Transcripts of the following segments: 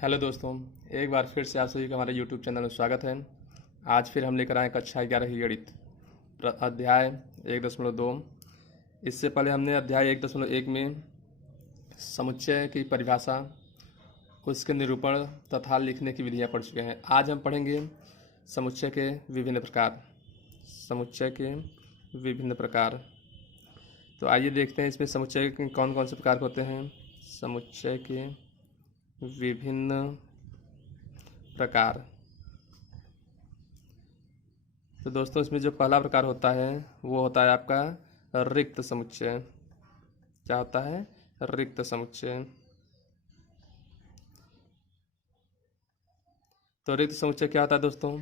Hello दोस्तों, एक बार फिर से आप सभी का हमारे यूट्यूब चैनल में स्वागत है। आज फिर हम लेकर आए कक्षा 11 की गणित अध्याय 1.2। इससे पहले हमने अध्याय 1.1 में समुच्चय की परिभाषा, उसके निरूपण तथा लिखने की विधियां पढ़ चुके हैं। आज हम पढ़ेंगे समुच्चय के विभिन्न प्रकार। समुच्चय के विभिन्न प्रकार। तो आइए देखते हैं इसमें समुच्चय के कौन कौन से प्रकार होते हैं। समुच्चय के विभिन्न प्रकार। तो दोस्तों, इसमें जो पहला प्रकार होता है वो होता है आपका रिक्त समुच्चय। क्या होता है? रिक्त समुच्चय। तो रिक्त समुच्चय क्या होता है दोस्तों?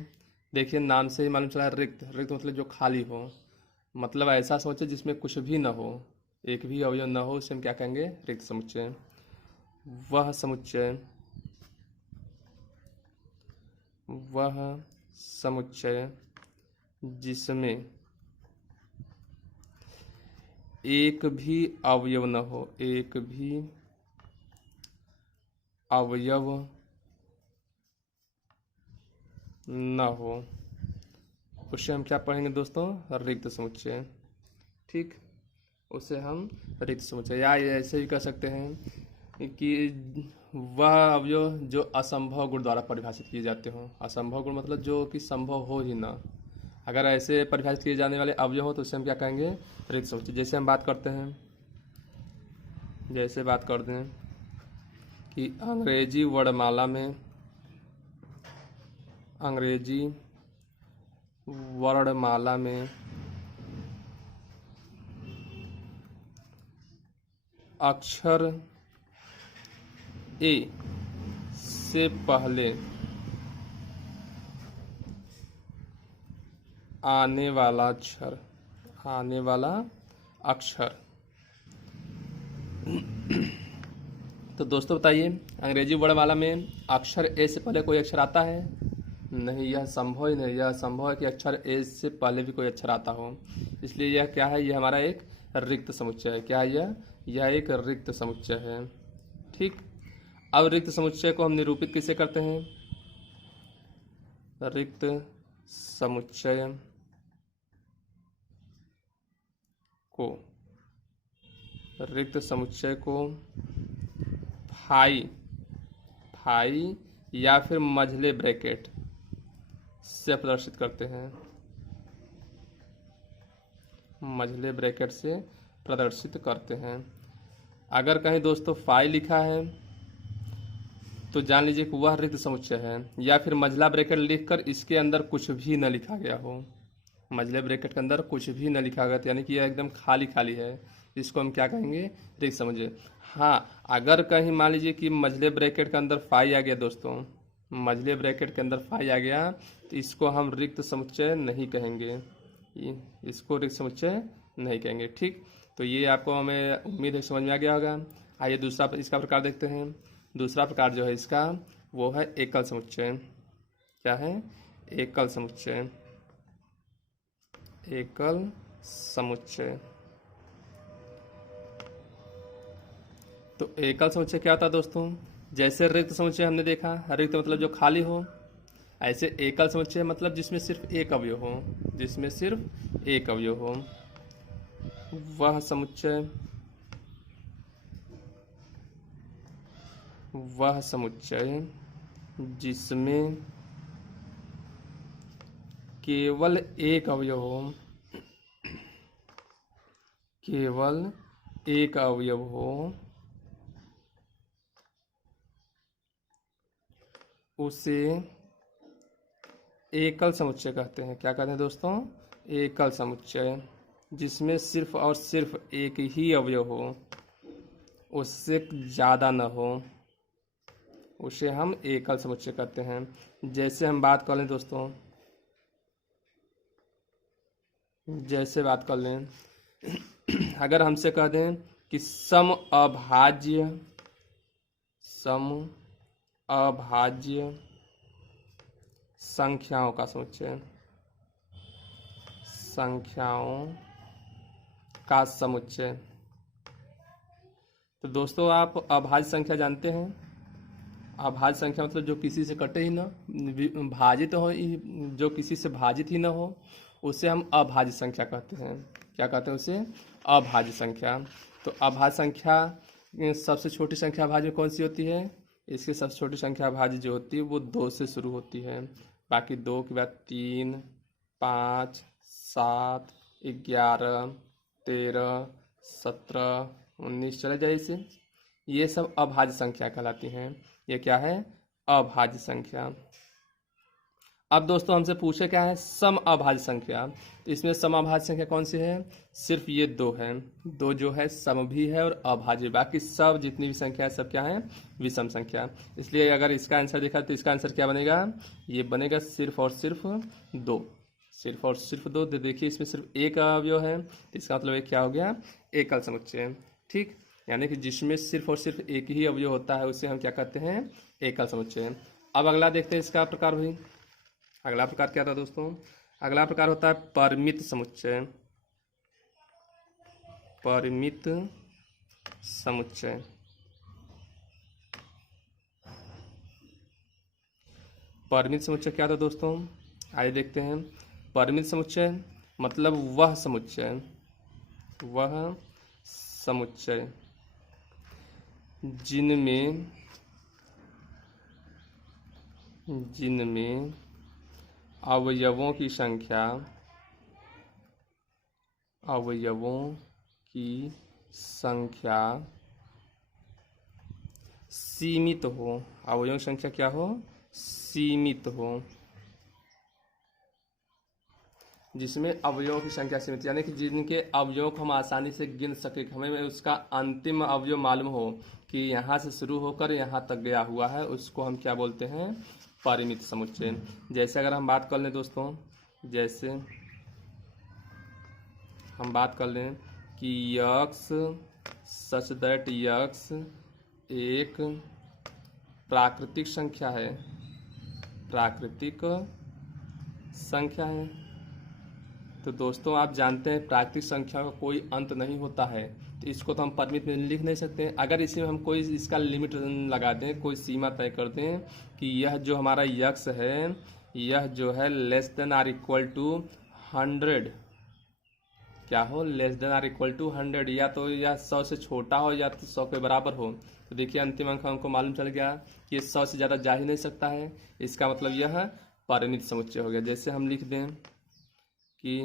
देखिए, नाम से ही मालूम चला है रिक्त। रिक्त मतलब जो खाली हो, मतलब ऐसा समुच्चय जिसमें कुछ भी न हो, एक भी अवयव न हो, उसे हम क्या कहेंगे? रिक्त समुच्चय। वह समुच्चय जिसमें एक भी अवयव न हो, एक भी अवयव न हो, उसे हम क्या पढ़ेंगे दोस्तों? रिक्त समुच्चय। ठीक, उसे हम रिक्त समुच्चय, या ऐसे भी कह सकते हैं कि वह अवयव जो असंभव गुण द्वारा परिभाषित किए जाते हों। असंभव गुण मतलब जो कि संभव हो ही ना। अगर ऐसे परिभाषित किए जाने वाले अवयव हो तो उसे हम क्या कहेंगे? रिक्त समुच्चय। जैसे हम बात करते हैं, जैसे बात करते हैं कि अंग्रेजी वर्णमाला में अक्षर ए से पहले आने वाला अक्षर। तो दोस्तों बताइए, अंग्रेजी वर्णमाला में अक्षर ए से पहले कोई अक्षर आता है? नहीं, यह संभव ही नहीं। यह संभव है कि अक्षर ए से पहले भी कोई अक्षर आता हो। इसलिए यह क्या है? यह हमारा एक रिक्त समुच्चय है। क्या है यह एक रिक्त समुच्चय है। ठीक, अब रिक्त समुच्चय को हम निरूपित कैसे करते हैं? रिक्त समुच्चय को फाई या फिर मझले ब्रैकेट से प्रदर्शित करते हैं। मझले ब्रैकेट से प्रदर्शित करते हैं। अगर कहीं दोस्तों फाई लिखा है तो जान लीजिए कि वह रिक्त समुच्चय है, या फिर मझला ब्रैकेट लिखकर इसके अंदर कुछ भी न लिखा गया हो। मझले ब्रैकेट के अंदर कुछ भी न लिखा गया, यानी कि यह एकदम खाली खाली है। इसको हम क्या कहेंगे? रिक्त समुच्चय। हाँ, अगर कहीं मान लीजिए कि मझले ब्रैकेट के अंदर फाई आ गया दोस्तों, मझले ब्रैकेट के अंदर फाई आ गया, तो इसको हम रिक्त समुच्चय नहीं कहेंगे। इसको रिक्त समुच्चय नहीं कहेंगे। ठीक, तो ये आपको, हमें उम्मीद है समझ में आ गया होगा। आइए दूसरा इसका प्रकार देखते हैं। दूसरा प्रकार जो है इसका, वो है एकल समुच्चय। क्या है? एकल समुच्चय। एकल समुच्चय। तो एकल समुच्चय क्या होता है दोस्तों? जैसे रिक्त समुच्चय हमने देखा, रिक्त मतलब जो खाली हो, ऐसे एकल समुच्चय मतलब जिसमें सिर्फ एक अवयव हो। जिसमें सिर्फ एक अवयव हो, वह समुच्चय जिसमें केवल एक अवयव हो, केवल एक अवयव हो, उसे एकल समुच्चय कहते हैं। क्या कहते हैं दोस्तों? एकल समुच्चय। जिसमें सिर्फ और सिर्फ एक ही अवयव हो, उससे ज़्यादा न हो, उसे हम एकल समुच्चय कहते हैं। जैसे हम बात कर लें दोस्तों, जैसे बात कर लें, अगर हमसे कह दें कि सम अभाज्य संख्याओं का समुच्चय, संख्याओं का समुच्चय। तो दोस्तों, आप अभाज्य संख्या जानते हैं? अभाज्य संख्या मतलब जो किसी से कटे ही ना, भाजित हो, जो किसी से भाजित ही ना हो, उसे हम अभाज्य संख्या कहते हैं। क्या कहते हैं उसे? अभाज्य संख्या। तो अभाज्य संख्या सबसे छोटी संख्या भाज्य कौन सी होती है? इसकी सबसे छोटी संख्या भाज्य जो होती है वो 2 से शुरू होती है। बाकी 2 के बाद 3, 5, 7, 11, 13, 17, 19 चले जाइए इसे। ये सब अभाज्य संख्या कहलाती हैं। ये क्या है? अभाज्य संख्या। अब दोस्तों हमसे पूछे क्या है? सम अभाज्य संख्या। तो इसमें सम अभाज्य संख्या कौन सी है? सिर्फ ये 2 है। 2 जो है सम भी है और अभाज्य। बाकी सब जितनी भी संख्या है सब क्या है? विषम संख्या। इसलिए अगर इसका आंसर देखा तो इसका आंसर क्या बनेगा? ये बनेगा सिर्फ और सिर्फ 2। सिर्फ और सिर्फ 2। तो देखिए इसमें सिर्फ एक अवयव है, तो इसका मतलब ये क्या हो गया? एकल समुच्चय। ठीक, यानी कि जिसमें सिर्फ और सिर्फ एक ही अवयव होता है उसे हम क्या कहते हैं? एकल समुच्चय। अब अगला देखते हैं इसका प्रकार भी। अगला प्रकार क्या था दोस्तों? अगला प्रकार होता है परिमित समुच्चय। परिमित समुच्चय। परिमित समुच्चय क्या था दोस्तों? आइए देखते हैं। परिमित समुच्चय मतलब वह समुच्चय जिनमें अवयवों की संख्या सीमित हो। अवयवों की संख्या क्या हो? सीमित हो। जिसमें अवयवों की संख्या सीमित, यानी कि जिनके अवयवों को हम आसानी से गिन सके, हमें उसका अंतिम अवयव मालूम हो कि यहाँ से शुरू होकर यहाँ तक गया हुआ है, उसको हम क्या बोलते हैं? परिमित समुच्चय। जैसे अगर हम बात कर लें दोस्तों, जैसे हम बात कर लें कि यक्स सच दैट यक्स एक प्राकृतिक संख्या है। तो दोस्तों आप जानते हैं प्राकृतिक संख्या का कोई अंत नहीं होता है, तो इसको तो हम परिमित में लिख नहीं सकते। अगर इसी में हम कोई इसका लिमिट लगा दें, कोई सीमा तय कर दें कि यह जो हमारा यक्स है, यह जो है less than or equal to 100, क्या हो? Less than or equal to 100, या तो यह 100 से छोटा हो या तो 100 के बराबर हो। तो देखिए अंतिम अंक हमको मालूम चल गया कि ये 100 से ज़्यादा जा ही नहीं सकता है। इसका मतलब यह परिमित समुच्चय हो गया। जैसे हम लिख दें कि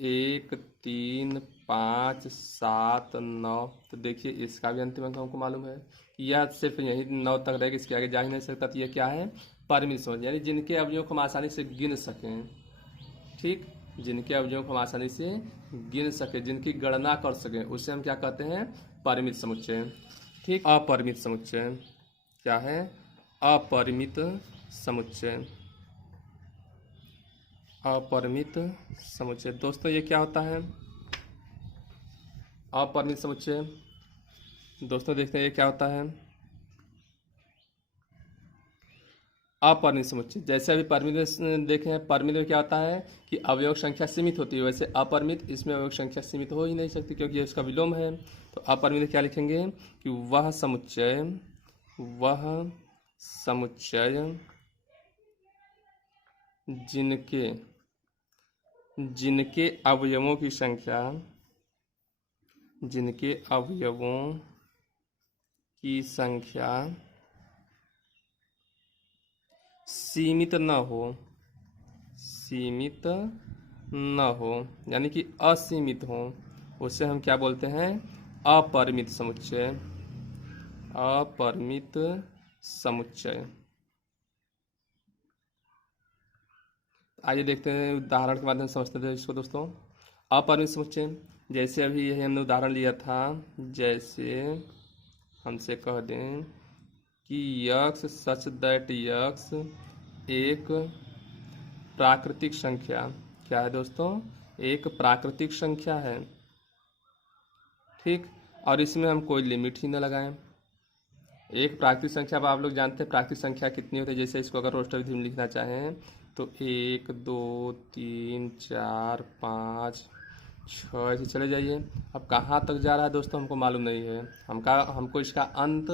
1, 3, 5, 7, 9, तो देखिए इसका भी अंतिम अंक हमको मालूम है कि यह सिर्फ यही 9 तक रहेगा, इसके आगे जा ही नहीं सकता। तो यह क्या है? परिमित समुच्चय, यानी जिनके अवयवों को हम आसानी से गिन सकें। ठीक, जिनके अवयवों को हम आसानी से गिन सके, जिनकी गणना कर सकें, उसे हम क्या कहते हैं? परिमित समुच्चय। ठीक, अपरिमित समुच्चय क्या है? अपरिमित समुच्चय। अपरिमित समुच्चय दोस्तों ये क्या होता है? अपरिमित समुच्चय दोस्तों देखते हैं ये क्या होता है? अपरिमित समुच्चय। जैसे अभी परिमित देखें, परिमित में क्या होता है कि अवयव संख्या सीमित होती है, वैसे अपरिमित इसमें अवयव संख्या सीमित हो ही नहीं सकती क्योंकि ये उसका विलोम है। तो अपरिमित में क्या लिखेंगे कि वह समुच्चय जिनके अवयवों की संख्या सीमित न हो, यानी कि असीमित हो, उसे हम क्या बोलते हैं? अपरिमित समुच्चय। अपरिमित समुच्चय। आइए देखते हैं उदाहरण के माध्यम से समझते हैं इसको दोस्तों। अपरिमित समुच्चय जैसे अभी यही हमने उदाहरण लिया था। जैसे हमसे कह दें कि यक्स सच दैट यक्स एक प्राकृतिक संख्या, क्या है दोस्तों? एक प्राकृतिक संख्या है। ठीक, और इसमें हम कोई लिमिट ही न लगाएं। एक प्राकृतिक संख्या, अब आप लोग जानते हैं प्राकृतिक संख्या कितनी होती है। जैसे इसको अगर रोस्टर विधि में लिखना चाहें तो 1, 2, 3, 4, 5, 6 ऐसे चले जाइए। अब कहाँ तक जा रहा है दोस्तों हमको मालूम नहीं है। हमको इसका अंत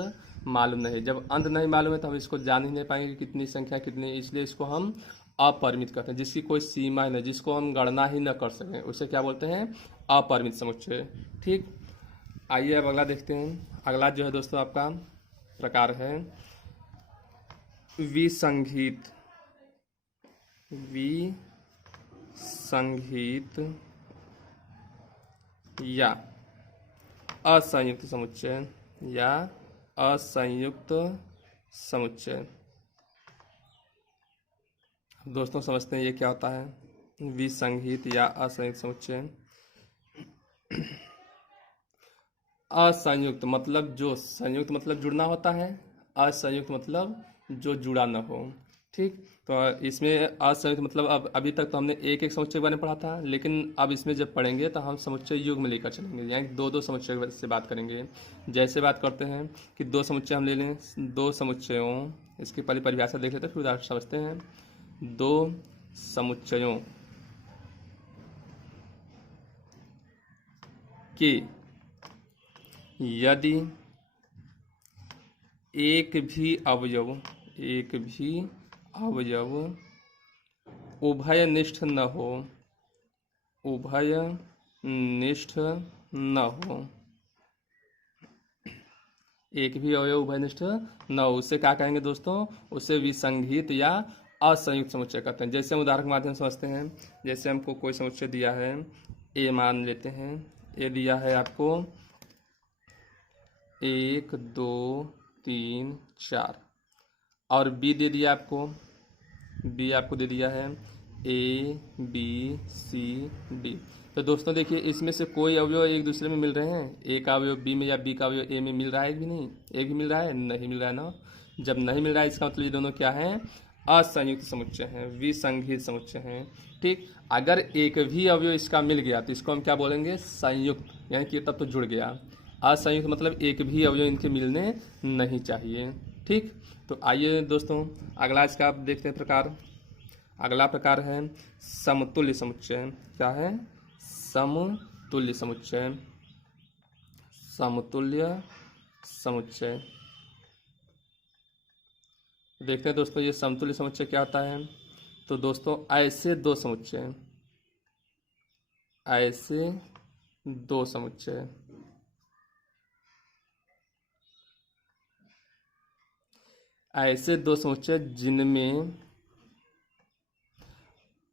मालूम नहीं। जब अंत नहीं मालूम है तो हम इसको जान ही नहीं पाएंगे कि कितनी संख्या कितनी, इसलिए इसको हम अपरिमित कहते हैं, जिसकी कोई सीमा ही नहीं, जिसको हम गणना ही न कर सकें, उसे क्या बोलते हैं, अपरिमित समुच्चय। ठीक, आइए अब अगला देखते हैं। अगला जो है दोस्तों आपका प्रकार है विसंगीत। विसंगीत या असंयुक्त समुच्चय या असंयुक्त समुच्चय। दोस्तों समझते हैं ये क्या होता है विसंगीत या असंयुक्त समुच्चय। असंयुक्त मतलब जो, संयुक्त मतलब जुड़ना होता है, असंयुक्त मतलब जो जुड़ा न हो। ठीक, तो इसमें असंयुक्त मतलब अब अभी तक तो हमने एक एक समुच्चय के बारे में पढ़ा था, लेकिन अब इसमें जब पढ़ेंगे तो हम समुच्चय युग में लेकर चलेंगे, यानी दो दो समुच्चय से बात करेंगे। जैसे बात करते हैं कि दो समुच्चय हम ले लें, दो समुच्चयों, इसकी पहले परिभाषा देख लेते हैं फिर उदाहरण समझते हैं। दो समुच्चयों के यदि एक भी अवयव उभयनिष्ठ न हो, उभयनिष्ठ न हो, एक भी अवयव उभयनिष्ठ न हो, उसे क्या कहेंगे दोस्तों, उसे विसंगीत या असंयुक्त समुच्चय कहते हैं। जैसे हम उदाहरण के माध्यम से समझते हैं। जैसे हमको कोई समुच्चय दिया है, ए मान लेते हैं, ए दिया है आपको 1 2 3 4, और बी दे दिया आपको, बी आपको दे दिया है ए बी सी डी। तो दोस्तों देखिए इसमें से कोई अवयव एक दूसरे में मिल रहे हैं, ए का अवयव बी में या बी का अवयव ए में मिल रहा है भी नहीं, ए भी मिल रहा है, नहीं मिल रहा है ना। जब नहीं मिल रहा है इसका मतलब ये दोनों क्या हैं, असंयुक्त समुच्चय हैं, विसंगीत समुच्चय हैं। ठीक, अगर एक भी अवयव इसका मिल गया तो इसको हम क्या बोलेंगे, संयुक्त, यानी कि तब तो जुड़ गया। असंयुक्त मतलब एक भी अवयव इनके मिलने नहीं चाहिए। ठीक, तो आइए दोस्तों अगला इसका आप देखते हैं प्रकार। अगला प्रकार है समतुल्य समुच्चय। क्या है, समतुल्य समुच्चय। समतुल्य समुच्चय देखते हैं दोस्तों ये समतुल्य समुच्चय क्या होता है। तो दोस्तों ऐसे दो समुच्चय, ऐसे दो समुच्चय ऐसे दो समुच्चय जिनमें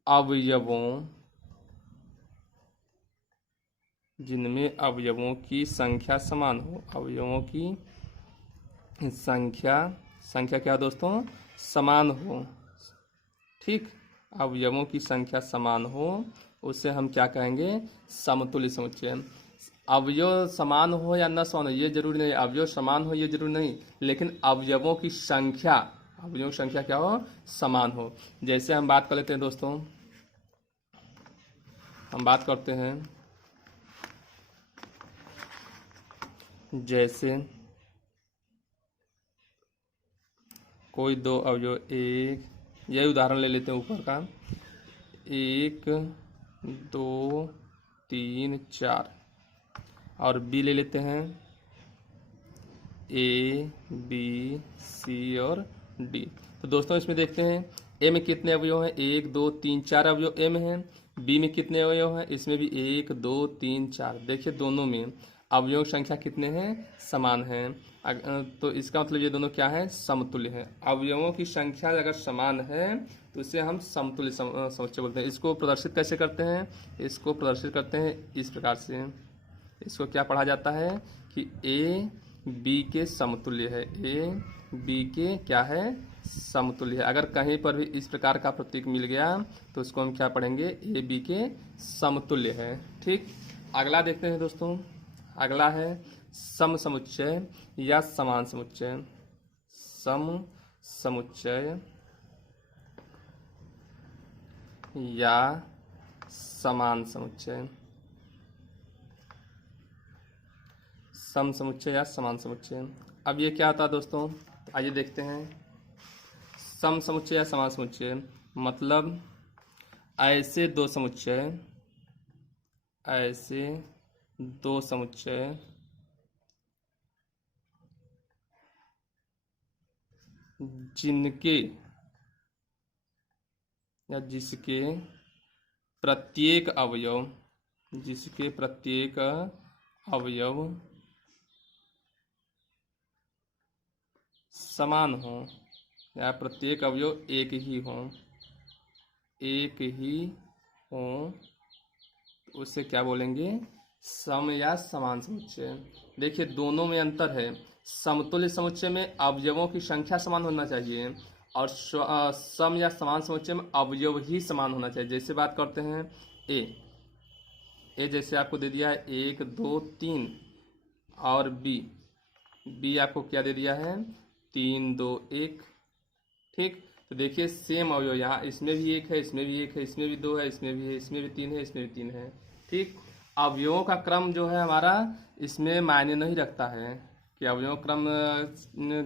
अवयवों की संख्या समान हो, अवयवों की संख्या क्या दोस्तों, समान हो। ठीक, अवयवों की संख्या समान हो, उसे हम क्या कहेंगे, समतुल्य समुच्चय। अवयव समान हो या न समान हो ये जरूरी नहीं, अवयव समान हो ये जरूरी नहीं, लेकिन अवयवों की संख्या क्या हो, समान हो। जैसे हम बात कर लेते हैं दोस्तों, हम बात करते हैं जैसे कोई दो अवयव, एक, यही उदाहरण ले लेते हैं ऊपर का, 1 2 3 4, और बी ले लेते हैं ए बी सी और डी। तो दोस्तों इसमें देखते हैं ए में कितने अवयव हैं, 1 2 3 4 अवयव ए में हैं। बी में कितने अवयव हैं, इसमें भी 1 2 3 4। देखिए दोनों में अवयव संख्या कितने हैं, समान हैं। तो इसका मतलब ये दोनों क्या है, समतुल्य है। अवयवों की संख्या अगर समान है तो इसे हम समतुल्य समुच्चय बोलते हैं। इसको प्रदर्शित कैसे करते हैं, इसको प्रदर्शित करते हैं इस प्रकार से। इसको क्या पढ़ा जाता है कि ए बी के समतुल्य है, ए बी के क्या है, समतुल्य है। अगर कहीं पर भी इस प्रकार का प्रतीक मिल गया तो उसको हम क्या पढ़ेंगे, ए बी के समतुल्य है। ठीक, अगला देखते हैं दोस्तों। अगला है सम समुच्चय या समान समुच्चय। सम समुच्चय या समान समुच्चय। सम समुच्चय या समान समुच्चय, अब ये क्या होता है दोस्तों, आइए देखते हैं। सम समुच्चय या समान समुच्चय मतलब ऐसे दो समुच्चय जिनके या जिसके प्रत्येक अवयव, जिसके प्रत्येक अवयव समान हो या प्रत्येक अवयव एक ही हो, एक ही हो, उससे क्या बोलेंगे? सम या समान समुच्चय। देखिए दोनों में अंतर है। समतुल्य समुच्चय में अवयवों की संख्या समान होना चाहिए और सम या समान समुच्चय में अवयव ही समान होना चाहिए। जैसे बात करते हैं ए जैसे आपको दे दिया है 1 2 3 और बी आपको क्या दे दिया है? 3 2 1। ठीक, तो देखिए सेम अवयव यहाँ इसमें भी 1 है, इसमें भी 1 है, इसमें भी 2 है, इसमें भी है, इसमें भी 3 है, इसमें भी 3 है। ठीक, अवयवों का क्रम जो है हमारा इसमें मायने नहीं रखता है कि अवयव क्रम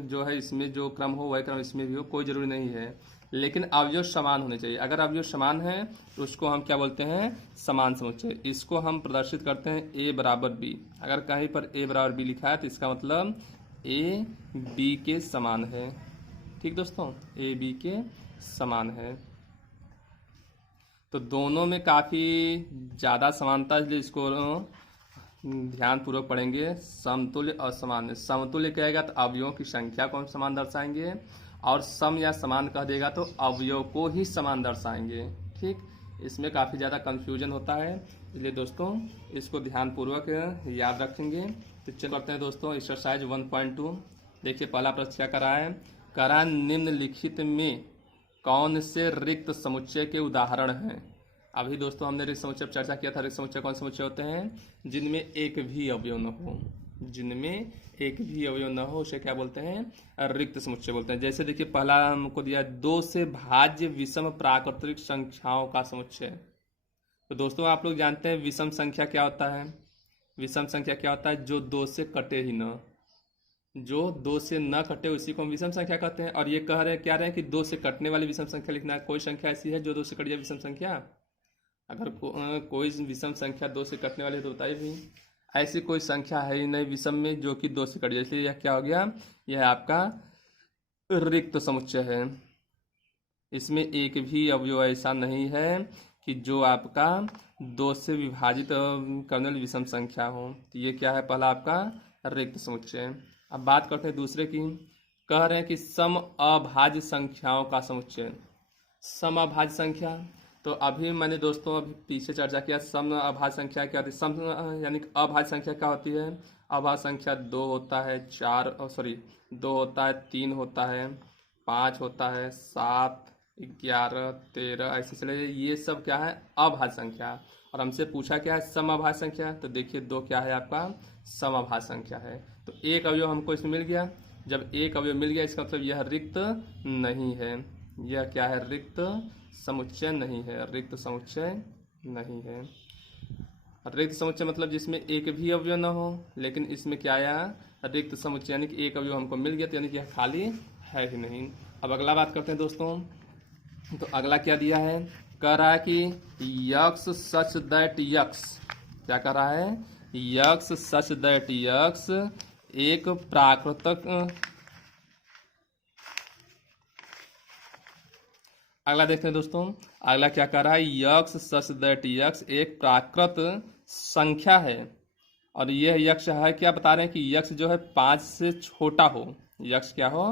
जो है इसमें जो क्रम हो वही क्रम इसमें भी हो, कोई जरूरी नहीं है। लेकिन अवयव समान होने चाहिए। अगर अवयव समान है तो उसको हम क्या बोलते हैं? समान समुच्चय। इसको हम प्रदर्शित करते हैं ए बराबर बी। अगर कहीं पर ए बराबर बी लिखा है तो इसका मतलब ए बी के समान है। ठीक दोस्तों, ए बी के समान है। तो दोनों में काफ़ी ज़्यादा समानता है, इसलिए इसको ध्यान पूर्वक पढ़ेंगे। समतुल्य और समान। समतुल्य कहेगा तो अवयवों की संख्या को हम समान दर्शाएंगे और सम या समान कह देगा तो अवयव को ही समान दर्शाएंगे। ठीक, इसमें काफ़ी ज़्यादा कंफ्यूजन होता है, इसलिए दोस्तों इसको ध्यान पूर्वक याद रखेंगे। तो चलो करते हैं दोस्तों एक्सरसाइज 1.2। देखिए पहला प्रश्न क्या करा है? करा निम्नलिखित में कौन से रिक्त समुच्चय के उदाहरण हैं? अभी दोस्तों हमने रिक्त समुच्चय पर चर्चा किया था। रिक्त समुच्चय कौन समुच्चय होते हैं? जिनमें एक भी अवयव न हो, जिनमें एक भी अवयव न हो उसे क्या बोलते हैं? रिक्त समुच्चय बोलते हैं। जैसे देखिए पहला हमको दिया 2 से भाज्य विषम प्राकृतिक संख्याओं का समुच्चय। तो दोस्तों आप लोग जानते हैं विषम संख्या क्या होता है? विषम संख्या क्या होता है? जो 2 से कटे ही न, जो 2 से न कटे उसी को हम विषम संख्या कहते हैं। और ये कह रहे हैं क्या रहे हैं कि 2 से कटने वाली विषम संख्या लिखना है। कोई संख्या ऐसी है जो 2 से कट जाए विषम संख्या? अगर कोई विषम संख्या 2 से कटने वाली है तो बताइए भी। ऐसी कोई संख्या है ही नहीं विषम में जो कि 2 से कट जाए, इसलिए यह क्या हो गया? यह आपका रिक्त समुच्चय है। इसमें एक भी अवयव ऐसा नहीं है कि जो आपका 2 से विभाजित करने वाली विषम संख्या हो। तो ये क्या है? पहला आपका रिक्त समुच्चय। अब बात करते हैं दूसरे की। कह रहे हैं कि सम अभाज्य संख्याओं का समुच्चय। सम अभाज्य संख्या, तो अभी मैंने दोस्तों अभी पीछे चर्चा किया सम अभाज्य संख्या क्या होती है। सम यानी अभाज्य संख्या क्या होती है? अभाज्य संख्या 2 होता है, 2 होता है, 3 होता है, 5 होता है, 7 11 13 ऐसे चले। ये सब क्या है? अभाज्य संख्या। और हमसे पूछा क्या है? सम अभाज्य संख्या। तो देखिए 2 क्या है आपका? सम अभाज्य संख्या है। तो एक अवयव हमको इसमें मिल गया। जब एक अवयव मिल गया इसका मतलब यह रिक्त नहीं है। यह क्या है? रिक्त समुच्चय नहीं है। रिक्त समुच्चय नहीं है। रिक्त समुच्चय मतलब जिसमें एक भी अवयव न हो, लेकिन इसमें क्या आया? रिक्त समुच्चय यानी कि एक अवयव हमको मिल गया तो यानी कि यह खाली है ही नहीं। अब अगला बात करते हैं दोस्तों। तो अगला क्या दिया है? कह रहा है कि यक्स सच दैट यक्स। क्या कह रहा है? यक्स सच दैट यक्स एक प्राकृतिक। अगला देखते हैं दोस्तों। अगला क्या कह रहा है? यक्स सच दैट यक्स एक प्राकृत संख्या है। और यह यक्स है क्या बता रहे हैं कि यक्स जो है 5 से छोटा हो। यक्स क्या हो?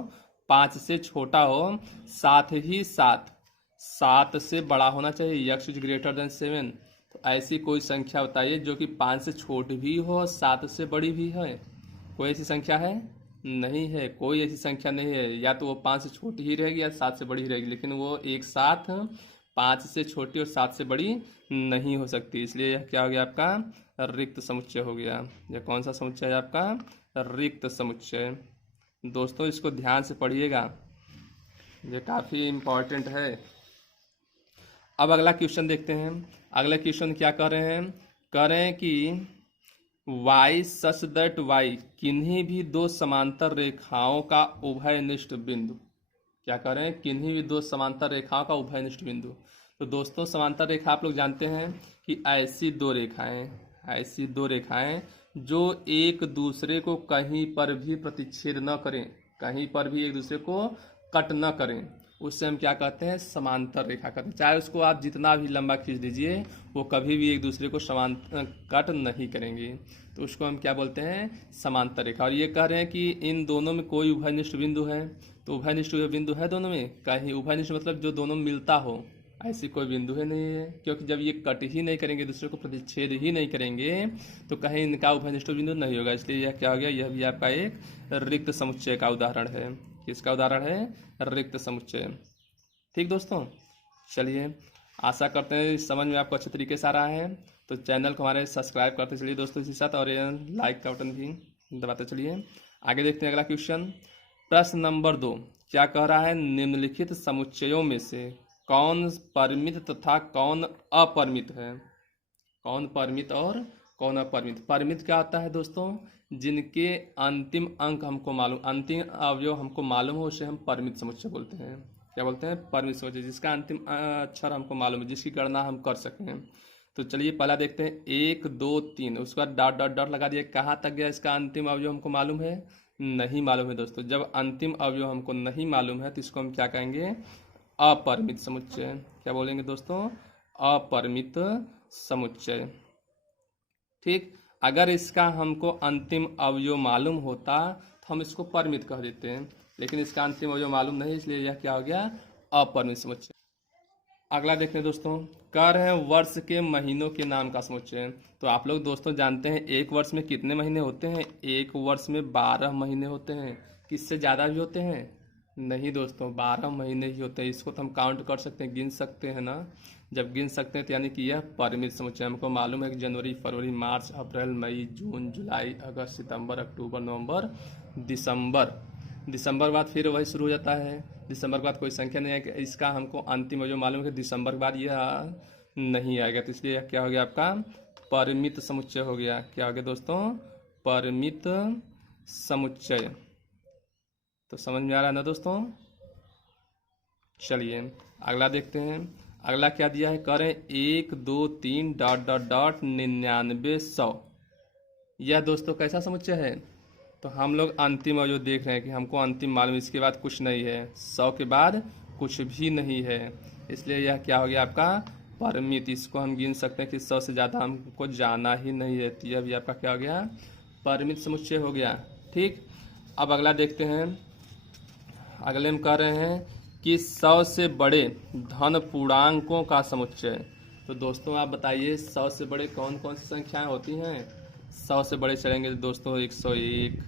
5 से छोटा हो, साथ ही साथ 7 से बड़ा होना चाहिए। X is greater than 7। तो ऐसी कोई संख्या बताइए जो कि 5 से छोटी भी हो, 7 से बड़ी भी है। कोई ऐसी संख्या है? नहीं है, कोई ऐसी संख्या नहीं है। या तो वो 5 से छोटी ही रहेगी या 7 से बड़ी ही रहेगी, लेकिन वो एक साथ 5 से छोटी और 7 से बड़ी नहीं हो सकती। इसलिए यह क्या हो गया? आपका रिक्त समुच्चय हो गया। यह कौन सा समुच्चय है आपका? रिक्त समुच्चय। दोस्तों इसको ध्यान से पढ़िएगा, ये काफ़ी इम्पोर्टेंट है। अब अगला क्वेश्चन देखते हैं। अगला क्वेश्चन क्या कर रहे हैं? कह रहे हैं कि y सच दैट y किन्हीं भी 2 समांतर रेखाओं का उभयनिष्ठ बिंदु। क्या कह रहे हैं? किन्हीं भी 2 समांतर रेखाओं का उभयनिष्ठ बिंदु। तो दोस्तों समांतर रेखा आप लोग जानते हैं कि ऐसी 2 रेखाएं जो एक दूसरे को कहीं पर भी प्रतिच्छेद न करें, कहीं पर भी एक दूसरे को कट न करें, उससे हम क्या कहते हैं, समांतर रेखा कहते हैं। चाहे उसको आप जितना भी लंबा खींच दीजिए, वो कभी भी एक दूसरे को कट नहीं करेंगे, तो उसको हम क्या बोलते हैं, समांतर रेखा। और ये कह रहे हैं कि इन दोनों में कोई उभयनिष्ठ बिंदु है, तो उभयनिष्ठ बिंदु है दोनों में, कहीं उभयनिष्ठ मतलब जो दोनों मिलता हो, ऐसी कोई बिंदु है नहीं है, क्योंकि जब ये कट ही नहीं करेंगे, दूसरे को प्रतिच्छेद ही नहीं करेंगे, तो कहीं इनका उभयनिष्ठ बिंदु नहीं होगा। इसलिए यह क्या हो गया, यह भी आपका एक रिक्त समुच्चय का उदाहरण है। किसका उदाहरण है, रिक्त समुच्चय। ठीक दोस्तों, चलिए आशा करते हैं समझ में आपको अच्छे तरीके से आ रहा है। तो चैनल को हमारे सब्सक्राइब करते चलिए दोस्तों इसी साथ, और लाइक का बटन भी दबाते चलिए। आगे देखते हैं अगला क्वेश्चन। प्रश्न नंबर 2 क्या कह रहा है, निम्नलिखित समुच्चयों में से कौन परिमित तथा कौन अपरिमित है। कौन परिमित और कौन अपरिमित। परिमित क्या होता है दोस्तों, जिनके अंतिम अंक हमको मालूम, अंतिम अवयव हमको मालूम हो, उसे हम परिमित समुच्चय बोलते हैं। क्या बोलते हैं, परिमित समुच्चय, जिसका अंतिम अक्षर हमको मालूम है, जिसकी गणना हम कर सकें। तो चलिए पहला देखते हैं, 1 2 3, उसके बाद डॉट डॉट डॉट लगा दिया, कहाँ तक गया, इसका अंतिम अवयव हमको मालूम है, नहीं मालूम है दोस्तों। जब अंतिम अवयव हमको नहीं मालूम है, तो इसको हम क्या कहेंगे, अपरिमित समुच्चय। क्या बोलेंगे दोस्तों, अपरिमित समुच्चय। ठीक, अगर इसका हमको अंतिम अवयव मालूम होता तो हम इसको परिमित कह देते हैं, लेकिन इसका अंतिम अवयव मालूम नहीं, इसलिए यह क्या हो गया, अपरिमित समुच्चय। अगला देखते हैं दोस्तों, कह रहे हैं वर्ष के महीनों के नाम का समुच्चय। तो आप लोग दोस्तों जानते हैं एक वर्ष में कितने महीने होते हैं, एक वर्ष में 12 महीने होते हैं। किससे ज़्यादा भी होते हैं, नहीं दोस्तों, 12 महीने ही होते हैं। इसको तो हम काउंट कर सकते हैं, गिन सकते हैं ना। जब गिन सकते हैं तो यानी कि यह परिमित समुच्चय। हमको मालूम है कि जनवरी, फरवरी, मार्च, अप्रैल, मई, जून, जुलाई, अगस्त, सितंबर, अक्टूबर, नवंबर, दिसंबर। दिसंबर के बाद फिर वही शुरू हो जाता है। दिसंबर के बाद कोई संख्या नहीं है कि इसका हमको अंतिम जो मालूम है कि दिसंबर के बाद यह नहीं आएगा, तो इसलिए क्या हो गया आपका, परिमित समुच्चय हो गया। क्या हो गया दोस्तों, परिमित समुच्चय। तो समझ में आ रहा है ना दोस्तों। चलिए अगला देखते हैं। अगला क्या दिया है, करें 1 2 3 डॉट डॉट डॉट 99 100। यह दोस्तों कैसा समुच्चय है, तो हम लोग अंतिम जो देख रहे हैं कि हमको अंतिम मालूम, इसके बाद कुछ नहीं है, 100 के बाद कुछ भी नहीं है, इसलिए यह क्या हो गया आपका, परिमित। इसको हम गिन सकते हैं कि 100 से ज़्यादा हमको जाना ही नहीं है, तो यह भी आपका क्या हो गया, परिमित समुच्चय हो गया। ठीक, अब अगला देखते हैं। अगले में कह रहे हैं कि 100 से बड़े धन पूर्णांकों का समुच्चय। तो दोस्तों आप बताइए 100 से बड़े कौन कौन सी संख्याएं होती हैं। 100 से बड़े चलेंगे दोस्तों 101,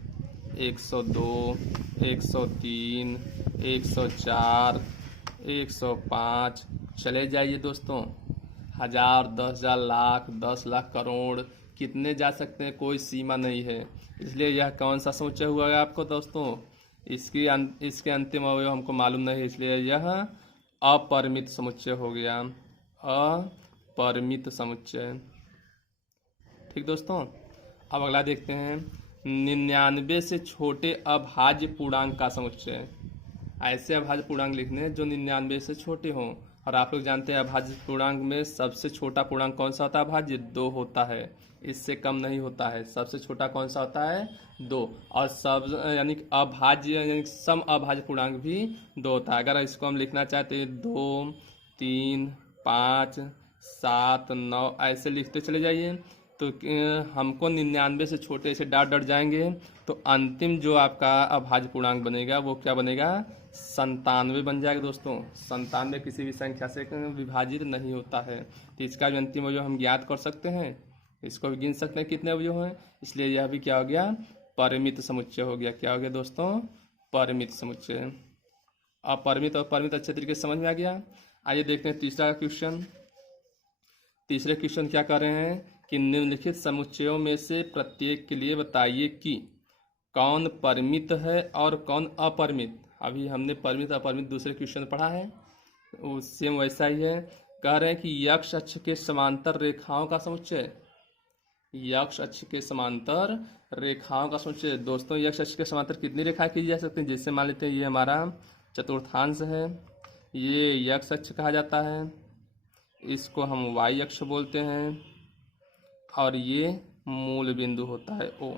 102, 103, 104, 105, चले जाइए दोस्तों, 1000, 10,000, लाख, 10 लाख, करोड़, कितने जा सकते हैं, कोई सीमा नहीं है। इसलिए यह कौन सा समुच्चय हुआ है आपको दोस्तों, इसके अंतिम अवयव हमको मालूम नहीं है, इसलिए यह अपरिमित समुच्चय हो गया, अपरिमित समुच्चय। ठीक दोस्तों, अब अगला देखते हैं। 99 से छोटे अभाज्य पूर्णांक का समुच्चय। ऐसे अभाज्य पूर्णांक लिखने हैं जो 99 से छोटे हों, और आप लोग जानते हैं अभाज्य पूर्णांक में सबसे छोटा पूर्णांक कौन सा होता है, अभाज्य 2 होता है, इससे कम नहीं होता है। सबसे छोटा कौन सा होता है, 2, और सब यानी अभाज्य यानी सम अभाज्य पूर्णांक भी 2 होता है। अगर इसको हम लिखना चाहते हैं 2, 3, 5, 7, 9 ऐसे लिखते चले जाइए, तो हमको 99 से छोटे से डॉट डॉट जाएंगे, तो अंतिम जो आपका अभाज्य पूर्णांक बनेगा वो क्या बनेगा, 97 बन जाएगा दोस्तों। 97 किसी भी संख्या से विभाजित नहीं होता है, तो इसका भी अंतिम अवयव हम ज्ञात कर सकते हैं, इसको भी गिन सकते हैं कितने अवयव हैं, इसलिए यह भी क्या हो गया, परिमित समुच्चय हो गया। क्या हो गया दोस्तों, परिमित समुच्चय। अपरिमित और परिमित अच्छे तरीके से समझ में आ गया। आइए देखते हैं तीसरा क्वेश्चन। तीसरे क्वेश्चन क्या कर रहे हैं कि निम्नलिखित समुच्चयों में से प्रत्येक के लिए बताइए कि कौन परिमित है और कौन अपरिमित। अभी हमने परिमित अपरिमित दूसरे क्वेश्चन पढ़ा है, सेम वैसा ही है। कह रहे हैं कि यक्ष अक्ष के समांतर रेखाओं का समुच्चय। यक्ष अक्ष के समांतर रेखाओं का समुच्चय। दोस्तों यक्ष अक्ष के समांतर कितनी रेखाएं खींची जा सकती हैं, जैसे मान लेते हैं ये हमारा चतुर्थांश है, ये यक्ष अक्ष कहा जाता है, इसको हम वाई अक्ष बोलते हैं, और ये मूल बिंदु होता है ओ।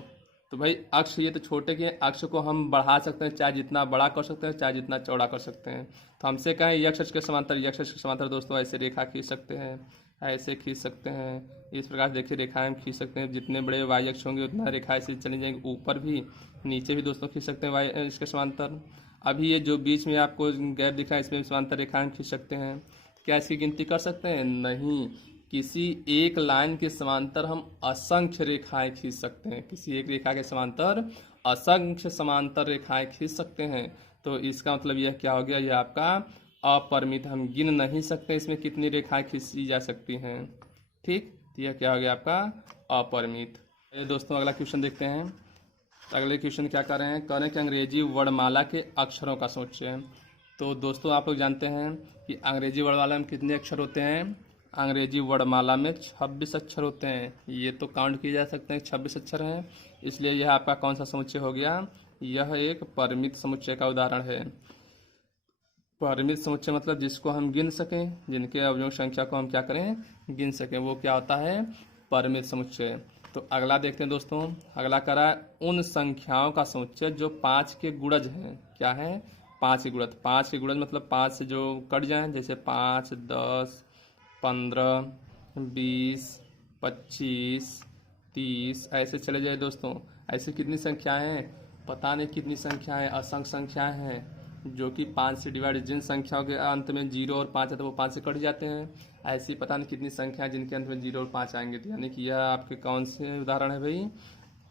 तो भाई अक्ष ये तो छोटे के अक्ष को हम बढ़ा सकते हैं, चाहे जितना बड़ा कर सकते हैं चाहे जितना चौड़ा कर सकते हैं। तो हमसे कहें यक्ष अक्ष के समांतर, यक्ष अक्ष के समांतर दोस्तों ऐसे रेखा खींच सकते हैं, ऐसे खींच सकते हैं। इस प्रकार से देखिए रेखाएं हम खींच सकते हैं। जितने बड़े वाई अक्ष होंगे उतना रेखा ऐसे चली जाएंगी, ऊपर भी नीचे भी दोस्तों खींच सकते हैं वाई इसके समांतर। अभी ये जो बीच में आपको गैप दिखा है इसमें समांतर रेखाएं खींच सकते हैं। क्या इसकी गिनती कर सकते हैं? नहीं। किसी एक लाइन के समांतर हम असंख्य रेखाएं खींच सकते हैं, किसी एक रेखा के समांतर असंख्य समांतर रेखाएं खींच सकते हैं। तो इसका मतलब यह क्या हो गया, यह आपका अपरिमित, हम गिन नहीं सकते इसमें कितनी रेखाएं खींची जा सकती हैं। ठीक, तो यह क्या हो गया आपका अपरिमित। ये दोस्तों अगला क्वेश्चन देखते हैं। तो अगले क्वेश्चन क्या कर रहे हैं, कह रहे हैं कि अंग्रेजी वर्णमाला के अक्षरों का सोचें। तो दोस्तों आप लोग जानते हैं कि अंग्रेजी वर्णमाला में कितने अक्षर होते हैं? अंग्रेजी वर्णमाला में 26 अक्षर होते हैं। ये तो काउंट किए जा सकते हैं, 26 अक्षर हैं। इसलिए यह आपका कौन सा समुच्चय हो गया? यह एक परिमित समुच्चय का उदाहरण है। परिमित समुच्चय मतलब जिसको हम गिन सकें, जिनके अवयवों की संख्या को हम क्या करें, गिन सकें, वो क्या होता है? परिमित समुच्चय। तो अगला देखते हैं दोस्तों। अगला करा उन संख्याओं का समुच्चय जो 5 के गुणज हैं। क्या है? 5 के गुणज। 5 के गुणज मतलब 5 से जो कट जाएं, जैसे 5, 10, 15, 20, 25, 30 ऐसे चले जाए दोस्तों। ऐसे कितनी संख्याएं हैं? पता नहीं कितनी संख्याएं, असंख्य संख्याएं हैं जो कि 5 से डिवाइड, जिन संख्याओं के अंत में 0 और 5 है तो वो 5 से कट जाते हैं। ऐसी पता नहीं कितनी संख्या है जिनके अंत में 0 और 5 आएंगे। तो यानी कि यह आपके कौन से उदाहरण है भाई?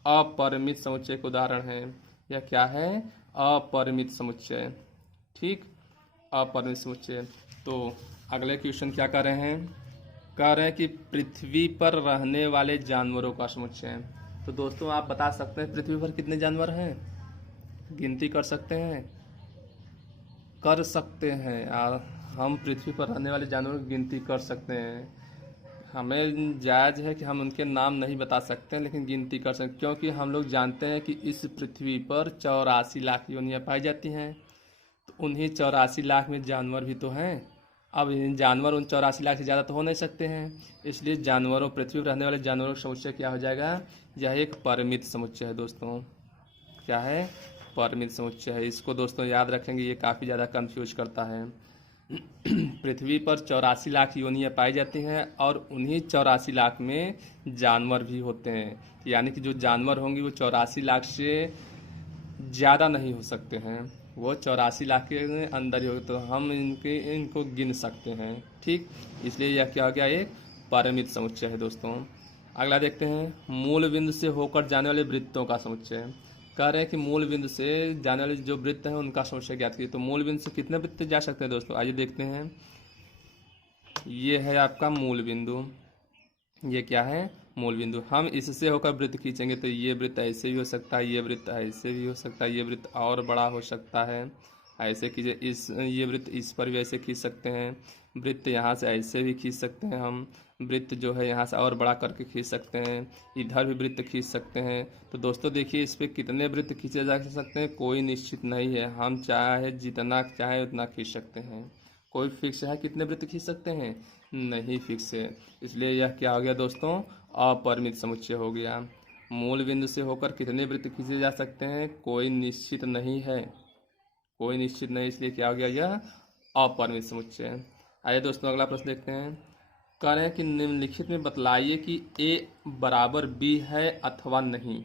अपरिमित समुच्चय का उदाहरण है। यह क्या है? अपरिमित समुच्चय। ठीक, अपरिमित समुच्चय। तो अगले क्वेश्चन क्या कर रहे हैं, कह रहे हैं कि पृथ्वी पर रहने वाले जानवरों का समुच्चय। तो दोस्तों आप बता सकते हैं पृथ्वी पर कितने जानवर हैं? गिनती कर सकते हैं? कर सकते हैं। हम पृथ्वी पर रहने वाले जानवरों की गिनती कर सकते हैं। हमें जायज़ है कि हम उनके नाम नहीं बता सकते हैं, लेकिन गिनती कर सकते हैं, क्योंकि हम लोग जानते हैं कि इस पृथ्वी पर 84 लाख योनियाँ पाई जाती हैं। तो उन्हीं 84 लाख में जानवर भी तो हैं। अब इन जानवर उन 84 लाख से ज़्यादा तो हो नहीं सकते हैं। इसलिए जानवरों, पृथ्वी पर रहने वाले जानवरों का समुच्चय क्या हो जाएगा? यह एक परिमित समुच्चय है दोस्तों। क्या है? परिमित समुच्चय है। इसको दोस्तों याद रखेंगे, ये काफ़ी ज़्यादा कंफ्यूज करता है। पृथ्वी पर 84 लाख योनियाँ पाई जाती हैं और उन्हीं 84 लाख में जानवर भी होते हैं। यानी कि जो जानवर होंगे वो 84 लाख से ज़्यादा नहीं हो सकते हैं, वो 84 लाख के अंदर ही होगा। तो हम इनको गिन सकते हैं। ठीक, इसलिए यह क्या हो गया? एक परिमित समुच्चय है दोस्तों। अगला देखते हैं, मूल बिंदु से होकर जाने वाले वृत्तों का समुच्चय। कह रहे हैं कि मूल बिंदु से जाने वाले जो वृत्त हैं उनका समुच्चय ज्ञात कीजिए। तो मूल बिंदु से कितने वृत्त जा सकते हैं दोस्तों? आइए देखते हैं। ये है आपका मूल बिंदु। ये क्या है? मूल बिंदु। हम इससे होकर वृत्त खींचेंगे तो ये वृत्त ऐसे भी हो सकता है, ये वृत्त ऐसे भी हो सकता है, ये वृत्त और बड़ा हो सकता है। ऐसे कीजिए, ये वृत्त इस पर भी ऐसे खींच सकते हैं। वृत्त यहाँ से ऐसे भी खींच सकते हैं हम। वृत्त जो है यहाँ से और बड़ा करके खींच सकते हैं। इधर भी वृत्त खींच सकते हैं। तो दोस्तों देखिए इस पर कितने वृत्त खींचे जा सकते हैं कोई निश्चित नहीं है। हम चाहे जितना चाहे उतना खींच सकते हैं। कोई फिक्स है कितने वृत्त खींच सकते हैं? नहीं फिक्स है। इसलिए यह क्या हो गया दोस्तों? अपरिमित समुच्चय हो गया। मूल बिंदु से होकर कितने वृत्त खींचे जा सकते हैं? कोई निश्चित नहीं है, कोई निश्चित नहीं। इसलिए क्या हो गया? यह अपरिमित समुच्चय। आइए दोस्तों अगला प्रश्न देखते हैं। कह रहे हैं कि निम्नलिखित में बतलाइए कि ए बराबर बी है अथवा नहीं।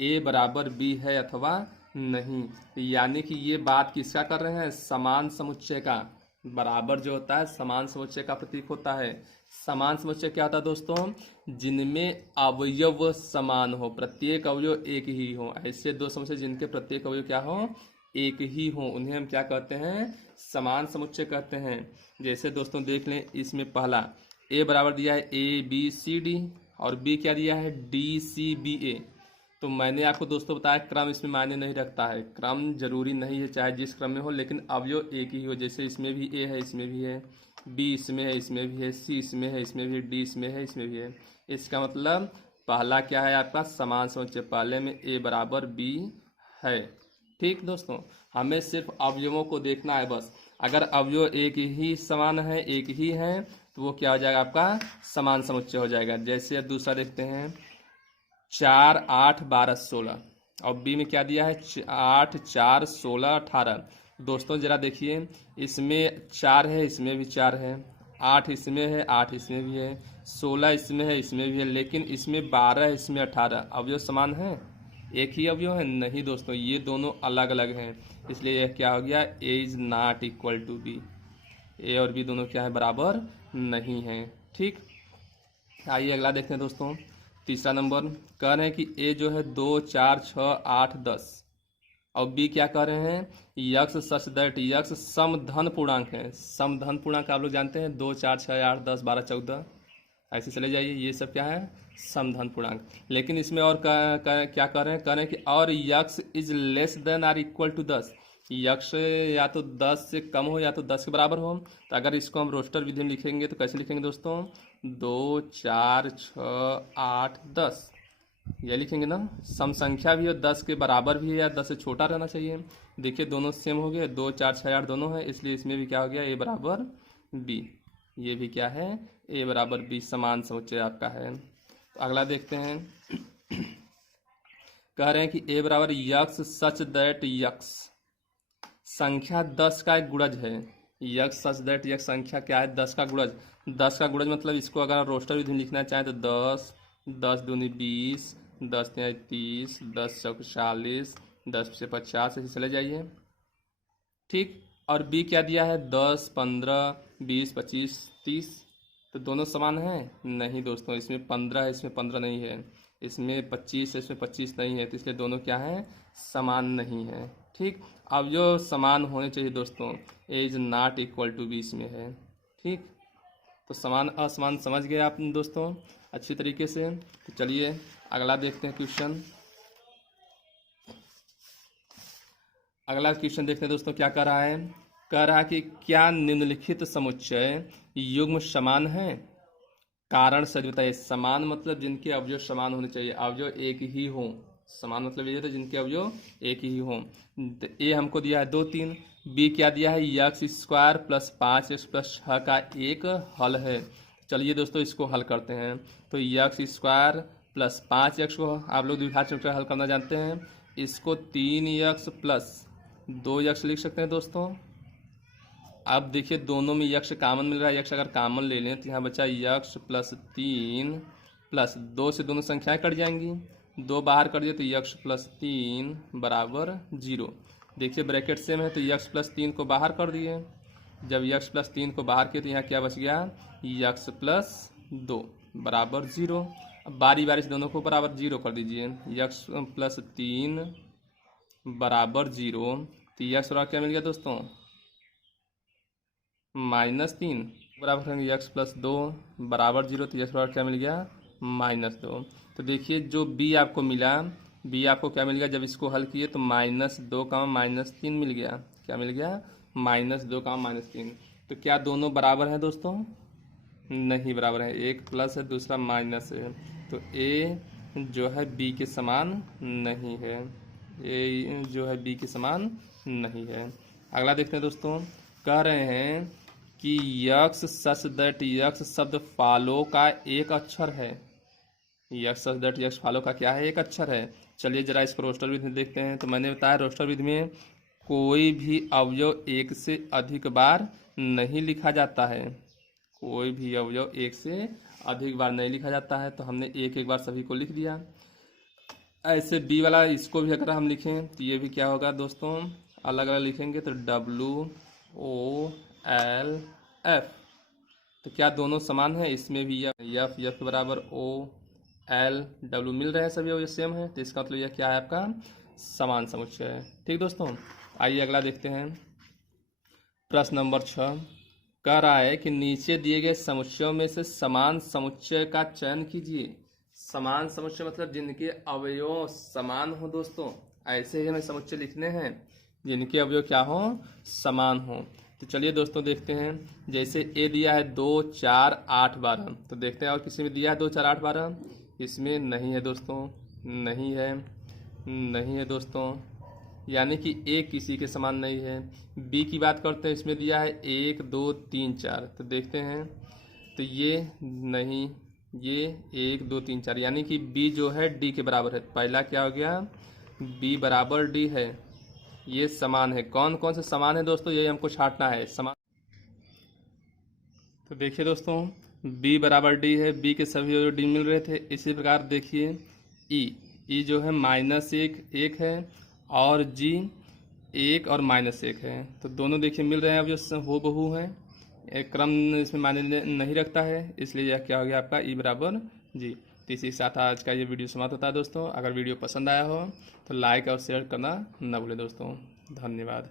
ए बराबर बी है अथवा नहीं, यानी कि ये बात किसका कर रहे हैं? समान समुच्चय का। बराबर जो होता है समान समुच्चय का प्रतीक होता है। समान समुच्चय क्या होता है दोस्तों? जिनमें अवयव समान हो, प्रत्येक अवयव एक ही हो। ऐसे दो समुच्चय जिनके प्रत्येक अवयव क्या हो? एक ही हो, उन्हें हम क्या कहते हैं? समान समुच्चय कहते हैं। जैसे दोस्तों देख लें, इसमें पहला ए बराबर दिया है ABCD और बी क्या दिया है? DCBA। तो मैंने आपको दोस्तों बताया क्रम इसमें मायने नहीं रखता है, क्रम जरूरी नहीं है चाहे जिस क्रम में हो, लेकिन अवयव एक ही हो। जैसे इसमें भी ए है, इसमें भी है, बी इसमें है, इसमें भी है, सी इसमें है, इसमें भी है, डी इसमें है, इसमें भी है। इसका मतलब पहला क्या है आपका? समान समुच्चय। पहले में ए बराबर बी है। ठीक दोस्तों, हमें सिर्फ अवयवों को देखना है बस। अगर अवयव एक ही समान है, एक ही है, तो वो क्या हो जाएगा? आपका समान समुच्चय हो जाएगा। जैसे अब दूसरा देखते हैं, 4 8 12 16 और बी में क्या दिया है 8 4 16 18। दोस्तों जरा देखिए, इसमें 4 है, इसमें भी 4 है, 8 इसमें है, 8 इसमें भी है, 16 इसमें है, इसमें भी है, लेकिन इसमें 12 है, इसमें 18। अवयव समान है? एक ही अवयव है? नहीं दोस्तों, ये दोनों अलग अलग हैं, इसलिए यह क्या हो गया, A is not equal to B. A और बी दोनों क्या है, बराबर नहीं है। ठीक, आइए अगला देखते हैं दोस्तों। तीसरा नंबर कह रहे हैं कि ए जो है 2 4 6 8 10 और बी क्या कह रहे हैं, यक्स सच दैट यक्स समधन पूर्णांक है। समधन पूर्णांक आप लोग जानते हैं, 2 4 6 8 10 12 14, ऐसे चले जाइए, ये सब क्या है, समधन पूर्णांक। लेकिन इसमें और क्या कह रहे हैं, कह रहे हैं कि और x is less than or equal to 10, x या तो 10 से कम हो या तो 10 के बराबर हो। तो अगर इसको हम रोस्टर विधि में लिखेंगे तो कैसे लिखेंगे दोस्तों, 2 4 6 8 10, यह लिखेंगे ना। सम संख्या भी हो, 10 के बराबर भी है या 10 से छोटा रहना चाहिए। देखिए दोनों सेम हो गए, 2 4 6 8 दोनों है, इसलिए इसमें भी क्या हो गया, ए बराबर बी। ये भी क्या है, ए बराबर बी, समान समुच्चय आपका है। तो अगला देखते हैं। कह रहे हैं कि ए बराबर यक्स सच दैट यक्स, संख्या 10 का एक गुणज है। यक्स सच दैट यक्स संख्या क्या है, 10 का गुणज। 10 का गुणज मतलब इसको अगर रोस्टर विधि लिखना चाहें तो 10 10 दूनी 20, 10 तिया 30, 10 चौक 40, 10 से 50, ऐसे चले जाइए। ठीक, और बी क्या दिया है, 10 15 20 25 30। तो दोनों समान हैं? नहीं दोस्तों, इसमें 15 है, इसमें 15 नहीं है, इसमें 25 है, इसमें 25 नहीं है, तो इसलिए दोनों क्या हैं, समान नहीं है। ठीक, अब जो समान होने चाहिए दोस्तों, A is not equal to B इसमें है। ठीक, तो समान असमान समझ गए आप दोस्तों अच्छी तरीके से। तो चलिए अगला देखते हैं क्वेश्चन। अगला क्वेश्चन देखते हैं दोस्तों, क्या कह रहा है, कह रहा है कि क्या निम्नलिखित समुच्चय युग्म समान है। कारण सच बताइए। समान मतलब जिनके अवयव समान होने चाहिए, अवयव एक ही हो। समान मतलब ये है जिनके अवयव एक ही हो। तो ए हमको दिया है 2 3, बी क्या दिया है, x square plus 5x plus 6 का एक हल है। चलिए दोस्तों इसको हल करते हैं। तो यक्स स्क्वायर प्लस 5x को आप लोग द्विघात चतुर्भुज हल करना जानते हैं, इसको 3x प्लस 2x लिख सकते हैं दोस्तों। अब देखिए दोनों में यक्स कॉमन मिल रहा है, यक्स अगर कॉमन ले लें तो यहाँ बचा यक्स प्लस 3 प्लस 2 से दोनों संख्याएं कट जाएंगी, 2 बाहर कर दिए तो यक्स प्लस 3 बराबर 0। देखिए ब्रैकेट सेम है तो यक्स प्लस 3 को बाहर कर दिए, जब यक्स प्लस 3 को बाहर किए तो यहाँ क्या बच गया, यक्स प्लस 2 बराबर 0। अब बारी बारी से दोनों को बराबर 0 कर दीजिए, यक्स प्लस 3 बराबर 0, तो यक्स बराबर क्या मिल गया दोस्तों, -3 बराबर करेंगे यक्स प्लस 2 बराबर 0, तो यक्स बराबर क्या मिल गया, -2। तो देखिए जो बी आपको मिला, बी आपको क्या मिल गया, जब इसको हल किए तो -2 का -3 मिल गया। क्या मिल गया, -2 का -3। तो क्या दोनों बराबर हैं दोस्तों, नहीं बराबर है, एक प्लस है दूसरा माइनस है, तो ए जो है बी के समान नहीं है, ए जो है बी के समान नहीं है। अगला देखते हैं दोस्तों, कह रहे हैं कि यक्स सच दैट यक्स शब्द फॉलो का एक अक्षर है। X such that x follow का क्या है, एक अक्षर है। चलिए जरा इसको रोस्टर विधि में देखते हैं। तो मैंने बताया रोस्टर विधि में कोई भी अवयव एक से अधिक बार नहीं लिखा जाता है, कोई भी अवयव एक से अधिक बार नहीं लिखा जाता है, तो हमने एक एक बार सभी को लिख दिया। ऐसे बी वाला इसको भी अगर हम लिखें तो ये भी क्या होगा दोस्तों, अलग अलग लिखेंगे तो WOLF। तो क्या दोनों समान है, इसमें भी यफ के बराबर OLW मिल रहे हैं, सभी अवयव सेम है, तो इसका मतलब यह क्या है, आपका समान समुच्चय है। ठीक दोस्तों, आइए अगला देखते हैं। प्रश्न नंबर 6 कह रहा है कि नीचे दिए गए समुच्चयों में से समान समुच्चय का चयन कीजिए। समान समुच्चय मतलब जिनके अवयव समान हो दोस्तों, ऐसे ही हमें समुच्चय लिखने हैं जिनके अवयव क्या हो, समान हो। तो चलिए दोस्तों देखते हैं। जैसे ए दिया है 2 4 8 12, तो देखते हैं और किसी में दिया है 2 4 8 12, इसमें नहीं है दोस्तों, नहीं है, नहीं है दोस्तों, यानी कि ए किसी के समान नहीं है। बी की बात करते हैं, इसमें दिया है 1 2 3 4, तो देखते हैं तो ये नहीं, ये 1 2 3 4, यानी कि b जो है d के बराबर है। पहला क्या हो गया, b बराबर d है, ये समान है। कौन कौन से समान है दोस्तों, यही हमको छांटना है समान। तो देखिए दोस्तों, b बराबर d है, b के सभी जो d मिल रहे थे। इसी प्रकार देखिए e जो है -1 है, और g 1 और -1 है। तो दोनों देखिए मिल रहे हैं, अब जो हूबहू हैं, एक क्रम इसमें मायने नहीं रखता है, इसलिए यह क्या हो गया आपका e बराबर g। तो इसी के साथ आज का ये वीडियो समाप्त होता है दोस्तों। अगर वीडियो पसंद आया हो तो लाइक और शेयर करना न भूलें दोस्तों। धन्यवाद।